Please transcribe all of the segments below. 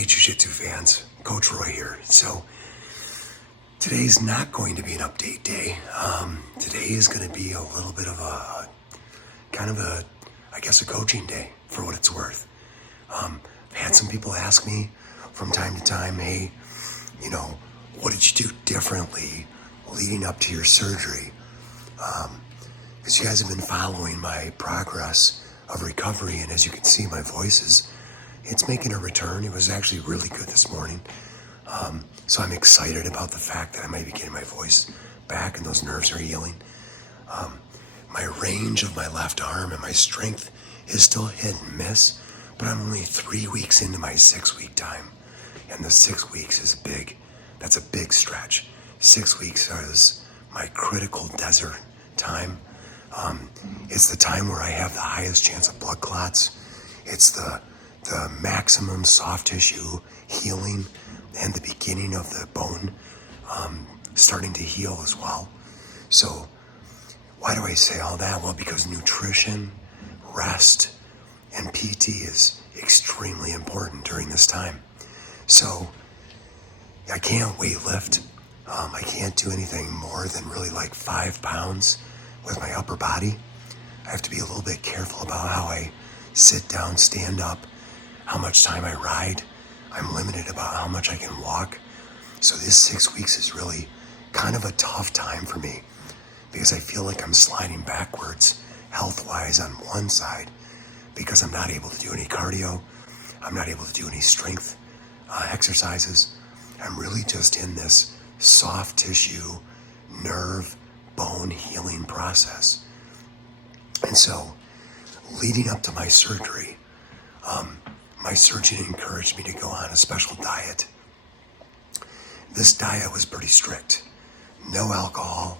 Hey Jiu-Jitsu fans, Coach Roy here. So today's not going to be an update day. Today is going to be a little bit of a I guess a coaching day for what it's worth. I've had some people ask me from time to time, hey, what did you do differently leading up to your surgery? Because you guys have been following my progress of recovery, and as you can see, my voice it's making a return. It was actually really good this morning. So I'm excited about the fact that I might be getting my voice back and those nerves are healing. My range of my left arm and my strength is still hit and miss, but I'm only 3 weeks into my 6-week time. And the 6 weeks is big. That's a big stretch. 6 weeks is my critical desert time. It's the time where I have the highest chance of blood clots. It's the maximum soft tissue healing and the beginning of the bone starting to heal as well. So why do I say all that? Well, because nutrition, rest, and PT is extremely important during this time. So I can't weight lift. I can't do anything more than really like 5 pounds with my upper body. I have to be a little bit careful about how I sit down, stand up, how much time I ride. I'm limited about how much I can walk. So this 6 weeks is really kind of a tough time for me because I feel like I'm sliding backwards health-wise on one side because I'm not able to do any cardio. I'm not able to do any strength exercises. I'm really just in this soft tissue, nerve, bone healing process. And so leading up to my surgery, my surgeon encouraged me to go on a special diet. This diet was pretty strict. No alcohol,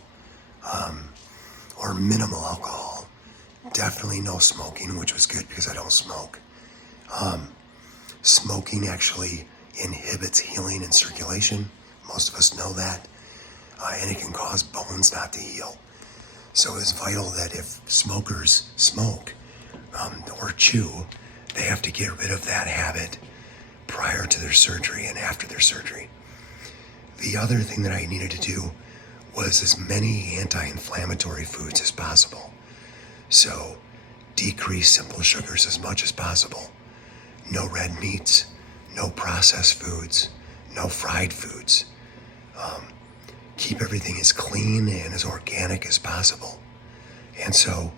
or minimal alcohol. Definitely no smoking, which was good because I don't smoke. Smoking actually inhibits healing and circulation. Most of us know that. And it can cause bones not to heal. So it's vital that if smokers smoke or chew, they have to get rid of that habit prior to their surgery and after their surgery. The other thing that I needed to do was as many anti-inflammatory foods as possible. So decrease simple sugars as much as possible. No red meats, no processed foods, no fried foods. Keep everything as clean and as organic as possible. And so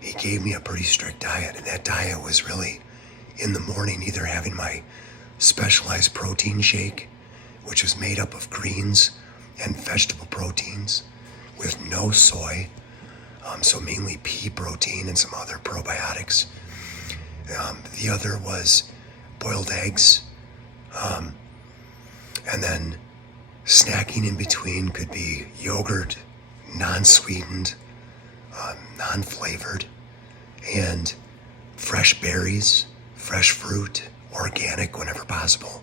he gave me a pretty strict diet, and that diet was really in the morning either having my specialized protein shake, which was made up of greens and vegetable proteins with no soy, so mainly pea protein and some other probiotics. The other was boiled eggs, and then snacking in between could be yogurt, non-sweetened, non-flavored, and fresh berries, fresh fruit, organic whenever possible.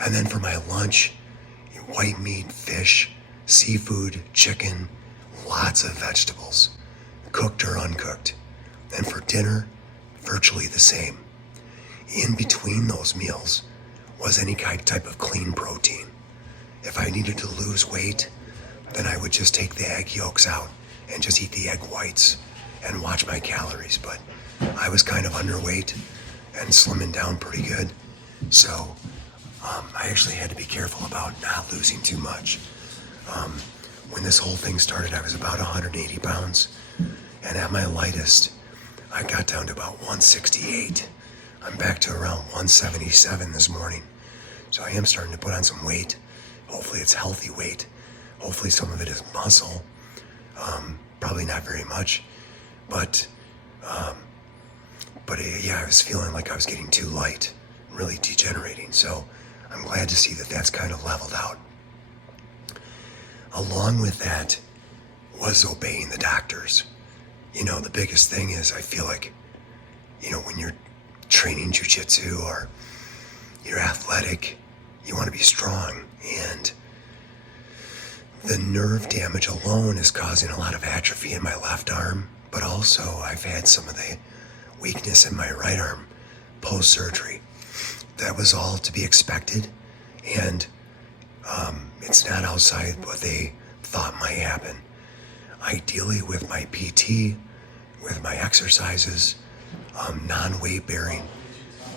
And then for my lunch, white meat, fish, seafood, chicken, lots of vegetables, cooked or uncooked. And for dinner, virtually the same. In between those meals was any type of clean protein. If I needed to lose weight, then I would just take the egg yolks out and just eat the egg whites and watch my calories. But I was kind of underweight and slimming down pretty good. So I actually had to be careful about not losing too much. When this whole thing started, I was about 180 pounds. And at my lightest, I got down to about 168. I'm back to around 177 this morning. So I am starting to put on some weight. Hopefully it's healthy weight. Hopefully some of it is muscle. Probably not very much. But I was feeling like I was getting too light, really degenerating. So I'm glad to see that that's kind of leveled out. Along with that was obeying the doctors. The biggest thing is I feel like, when you're training jiu-jitsu or you're athletic, you want to be strong. And the nerve damage alone is causing a lot of atrophy in my left arm, but also I've had some of the weakness in my right arm post-surgery. that was all to be expected, and it's not outside what they thought might happen. Ideally, with my PT, with my exercises, non-weight bearing,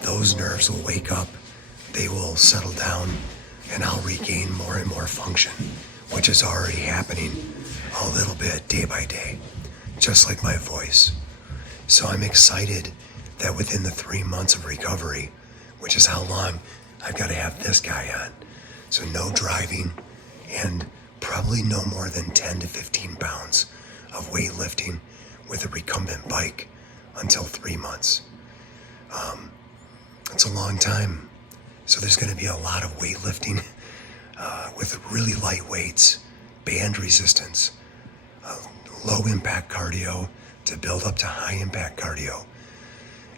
those nerves will wake up, they will settle down, and I'll regain more and more function, which is already happening a little bit day by day, just like my voice. So I'm excited that within the 3 months of recovery, which is how long I've got to have this guy on, so no driving and probably no more than 10 to 15 pounds of weightlifting with a recumbent bike until 3 months. It's a long time. So there's going to be a lot of weightlifting with really light weights, band resistance, low impact cardio to build up to high impact cardio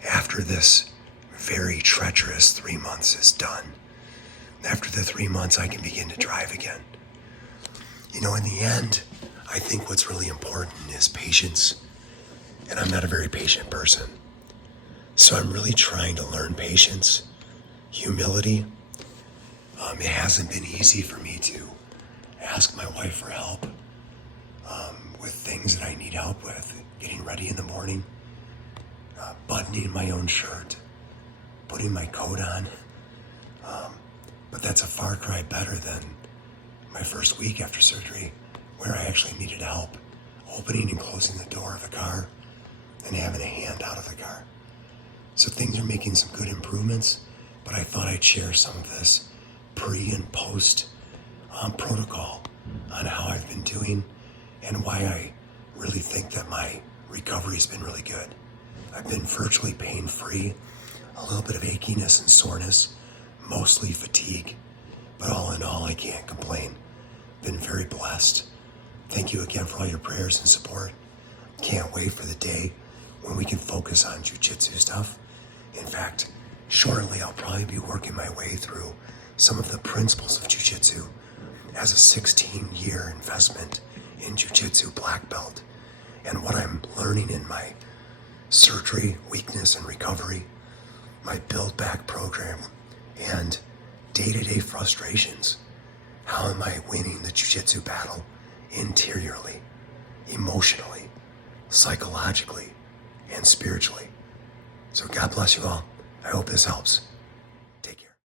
after this very treacherous 3 months is done. After the 3 months, I can begin to drive again. You know, in the end, I think what's really important is patience. And I'm not a very patient person. So I'm really trying to learn patience, humility. It hasn't been easy for me to ask my wife for help with things that I need help with. Getting ready in the morning, buttoning my own shirt, putting my coat on. But that's a far cry better than my first week after surgery, where I actually needed help opening and closing the door of the car and having a hand out of the car. So things are making some good improvements, but I thought I'd share some of this pre and post protocol on how I've been doing and why I really think that my recovery has been really good. I've been virtually pain-free, a little bit of achiness and soreness, mostly fatigue, but all in all, I can't complain. Been very blessed. Thank you again for all your prayers and support. Can't wait for the day when we can focus on jiu-jitsu stuff. In fact, shortly I'll probably be working my way through some of the principles of jiu-jitsu as a 16-year investment in jiu-jitsu black belt. And what I'm learning in my surgery, weakness, and recovery, my build back program, and day-to-day frustrations. How am I winning the jiu-jitsu battle interiorly, emotionally, psychologically, and spiritually? So God bless you all. I hope this helps.